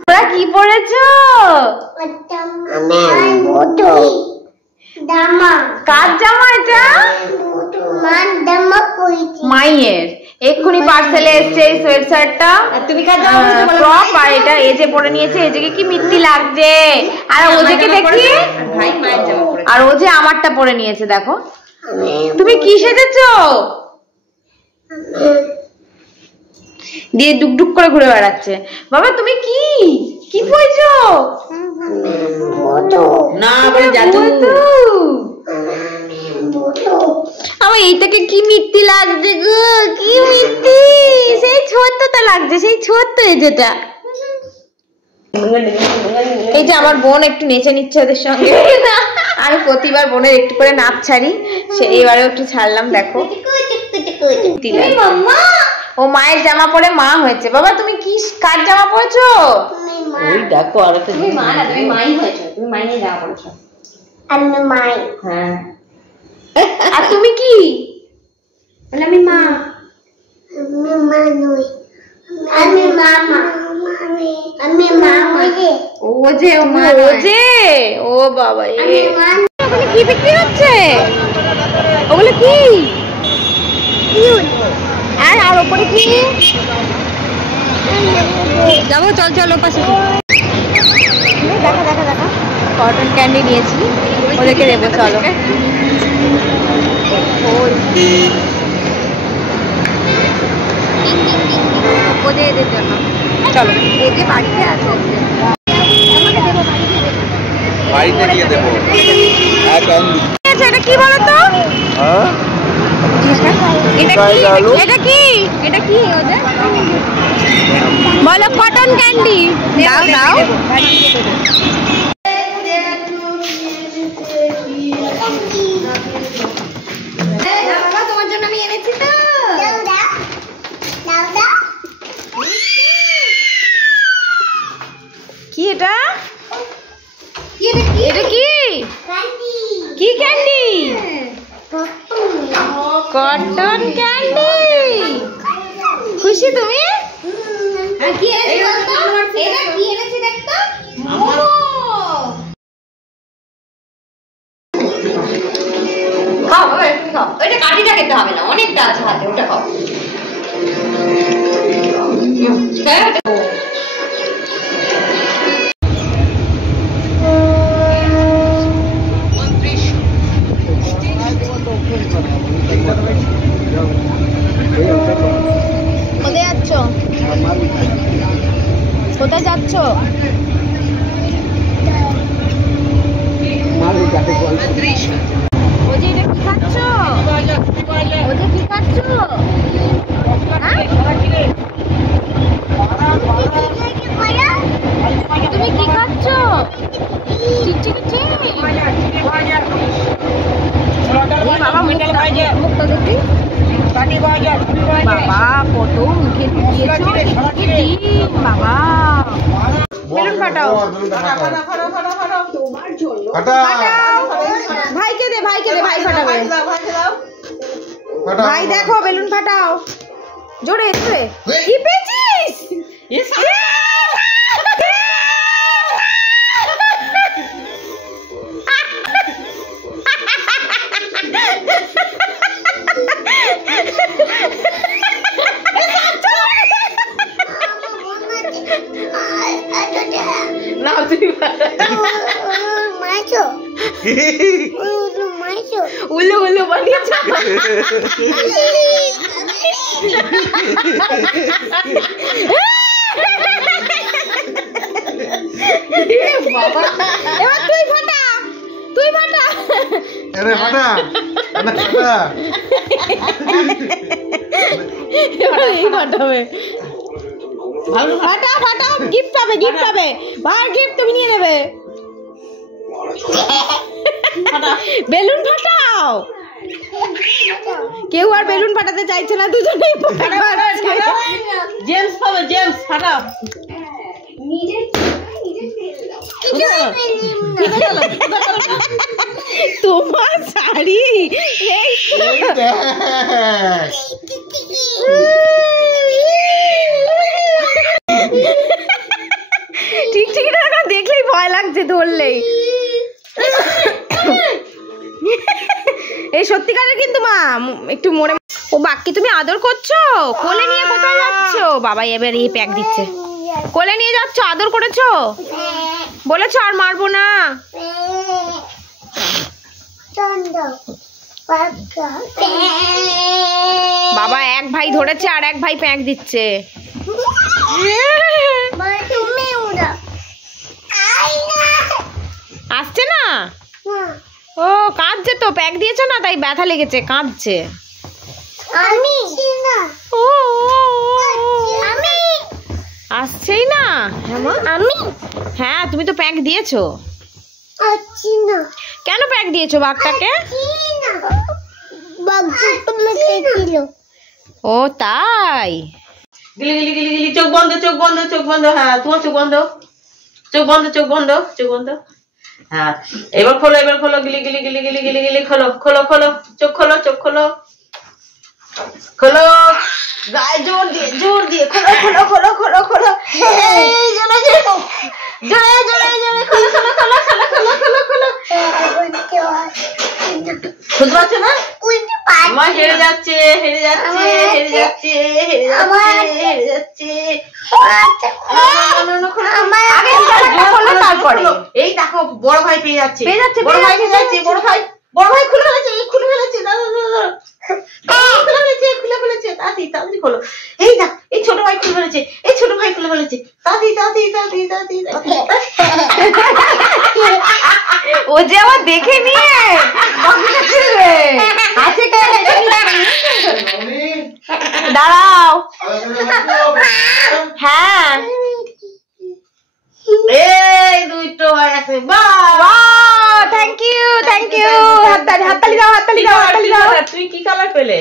তোমরা কি পড়েছো? কার জামা এটা? মাইয়ের। এক্ষুনি পার্সেলে এসছে এই সোয়েটশার্টটা। তুমি কার জামা পরেছো? ফ্রক। আর এটা এই যে পরে নিয়েছে, এই যে কি মিষ্টি লাগছে। আর ও যে দেখি ভাই মায়ের জামা পরে, আর ও যে আমারটা পরে নিয়েছে। দেখো তুমি কি সেজেছো? দিয়ে ডুকডুক করে ঘুরে বেড়াচ্ছে। বাবা তুমি কি কি পরেছো? না বলে জাদু। আমার এইটাকে কি মিষ্টি লাগছে গো, কি মিষ্টি। সেই ছোট্টটা লাগছে, সেই ছোট্ট এই যেটা। এই যে আমার বোন একটু নেচে নিচ্ছে ওদের সঙ্গে। আমি প্রতিবার বোনের একটু করে নাচ ছাড়ি, সে এবারেও একটু ছাড়লাম। দেখো ও মায়ের জামা পরে মা হয়েছে। বাবা তুমি কি কার জামা পরেছো? ওই দেখো আর একটা। তুমি মা না, তুমি মাই হয়েছো। তুমি মাইয়ের জামা পরেছো। আমি মাই। হ্যাঁ। আর তুমি কি? বলে আমি মা। আমি মা নই, আমি মামা। আমি মামা। ও যে ও মা। ও যে ও বাবা। ওগুলো কি বিক্রি হচ্ছে? ওগুলো কি? আর ওপরে কি? যাবো, চল চল পাশে। দেখা দেখা দেখা কটন ক্যান্ডি নিয়েছি, ওদেরকে দেবো। চলো ওদের জন্য। চলো ও যে বাড়িতে আছে, বাড়িতে দিয়ে দেবো। এটা কি বলো তো? এটা কি? এটা কি ওদের বলো? Cotton candy. দাও দাও। তোমার জন্য আমি এনেছি তো। কি এটা? এটা কি? কি ক্যান্ডি? Cotton candy. খুশি তুমি? কি এনেছি দেখতো? খাও বাবা, একটু খাও। ওইটা কাঠিটা খেতে হবে না, অনেকটা আছে হাতে, ওটা খাও। কোথায় যাচ্ছ? কোথায় যাচ্ছ? ও যে এটা কি খাচ্ছ? ও যে কি খাচ্ছ? তুমি কি খাচ্ছ? বাবা মুখটা দেখি। বাবা কত মুখে ঢুকিয়েছ বাবা। বেলুন ফাটাও। ভাইকে দে, ভাইকে দে, ভাই ফাটাবে। ভাই দেখো বেলুন ফাটাও জোরে জোরে। কি পেয়েছিস? উল্লু উল্লু বানিয়েছে। এবার তুই ফাটা, তুই ফাটা। আরে ফাটা ফাটা। এবার এই ফাটাবে। ফাটা ফাটাও, গিফট পাবে, গিফট পাবে। ভাই গিফট তুমি নিয়ে নেবে। বেলুন ফাটাও। কেউ আর বেলুন ফাটাতে চাইছে না, দুজনেই জেমস পাবে। জেমস ফাটাও। তোমার শাড়ি ঠিক ঠিক না, দেখলেই ভয় লাগছে ধরলেই। এই সত্যিকারের কিন্তু মা একটু মনে। ও বাক্কি তুমি আদর করছো? কোলে নিয়ে কোথায় যাচ্ছো? বাবা এবার এই প্যাক দিচ্ছে। কোলে নিয়ে যাচ্ছ, আদর করেছো? বলেছো আর মারবো না? বাবা এক ভাই ধরেছে আর এক ভাই প্যাক দিচ্ছে। আসছে না? ও কাঁদছে তো, প্যাক দিয়েছো না তাই ব্যথা লেগেছে, কাঁদছে। আসছেই না? হ্যাঁ তুমি তো প্যাক দিয়েছো। কেন প্যাক দিয়েছো বাঘটাকে? ও তাই। গিলি গিলি গিলি গিলি, চোখ বন্ধ চোখ বন্ধ চোখ বন্ধ। হ্যাঁ তোমার চোখ বন্ধ, চোখ বন্ধ চোখ বন্ধ চোখ বন্ধ। হ্যাঁ এবার খোলো, এবার খোলো। গিলি গিলি গিলি গিলি গিলি গিলি, খোলো খোলো খোলো, চোখ খোলো চোখ খোলো খোলো, গায়ে জোর দিয়ে খোলো খোলো খোলো খোলো খোলো, জোরে জোরে জোরে জোরে জোরে খোলো খোলো খোলো খোলো খোলো খোলো খোলো। বুঝতে পারছো না? মা হেরে যাচ্ছে হেরে যাচ্ছে হেরে যাচ্ছে হেরে যাচ্ছে হেরে যাচ্ছে। তারপরে এই দেখো বড় ভাই পেয়ে যাচ্ছে, বড় ভাই পেয়ে যাচ্ছে, বড় ভাই খুলে ফেলেছে, খুলে ফেলেছে, খুলে ফেলেছে, খুলে ফেলেছে। তাড়াতাড়ি তাড়াতাড়ি খোলো। এই দেখ এই ছোট ভাই খুলে ফেলেছে, এই ছোট ভাই খুলে ফেলেছে। তাড়াতাড়ি তাড়াতাড়ি তাড়াতাড়ি তাড়াতাড়ি। ও যে আমার দেখে নিয়ে দাঁড়াও। হ্যাঁ এই দুইটো ভাই আছে। Thank you thank you. হাততালি দাও হাততালি দাও হাততালি দাও। তুই কি কালার পেলে?